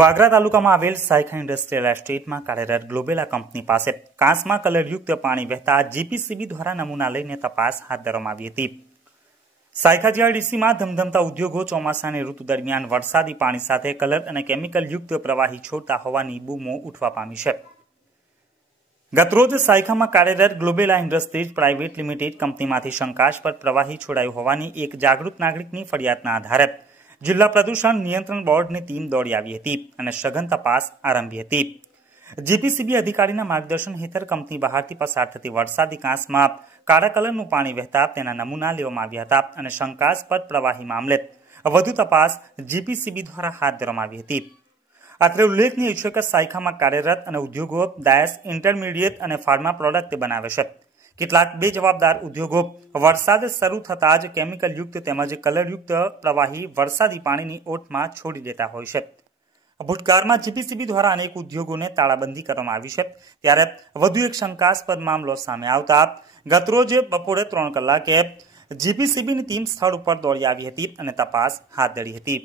વાગરા તાલુકામાં આવેલ સાયખા ઇન્ડસ્ટ્રીયલ એસ્ટેટમાં કાર્યરત ગ્લોબેલા કંપની પાસે કાંસમાં કલરયુક્ત પાણી વહેતા જીપીસીબી દ્વારા નમૂના લઈને તપાસ હાથ ધરવામાં આવી હતી। સાયખા જીઆઈડીસીમાં ધમધમતા ઉદ્યોગો ચોમાસાની ઋતુ દરમિયાન વરસાદી પાણી સાથે કલર અને કેમિકલયુક્ત પ્રવાહી છોડતા હોવાની બૂમો ઉઠવા પામી છે। ગતરોજ સાયખામાં કાર્યરત ગ્લોબેલા ઇન્ડસ્ટ્રીઝ પ્રાઇવેટ લિમિટેડ કંપનીમાંથી શંકાસ્પદ પ્રવાહી છોડાયું હોવાની એક જાગૃત નાગરિકની ફરિયાદના આધારે જિલ્લા પ્રદૂષણ નિયંત્રણ બોર્ડની ટીમ દોડી આવી હતી અને સઘન તપાસ આરંભી હતી। જીપીસીબી અધિકારીના માર્ગદર્શન હેઠળ કંપની બહારથી પસાર થતી વરસાદી કાંસમાં કાળા કલરનું પાણી વહેતા તેના નમૂના લેવામાં આવ્યા હતા અને શંકાસ્પદ પ્રવાહી મામલે વધુ તપાસ જીપીસીબી દ્વારા હાથ ધરવામાં આવી હતી। અત્રે ઉલ્લેખનીય છે કે સાયખામાં કાર્યરત અને ઉદ્યોગો ડાયસ ઇન્ટરમીડિયેટ અને ફાર્મા પ્રોડક્ટ બનાવે છે। કેટલાક બેજવાબદાર ઉદ્યોગો વરસાદ શરૂ થતાં જ કેમિકલયુક્ત તેમજ કલરયુક્ત પ્રવાહી વરસાદી પાણીની ઓટમાં છોડી દેતા હોય છે। ભૂતકાળમાં જીપીસીબી દ્વારા અનેક ઉદ્યોગોને તાળાબંધી કરવામાં આવી છે, ત્યારે વધુ એક શંકાસ્પદ મામલો સામે આવતા ગતરોજ બપોરે 3 કલાકે જીપીસીબીની ટીમ સ્થળ ઉપર દોડી આવી હતી અને તપાસ હાથ ધરી હતી।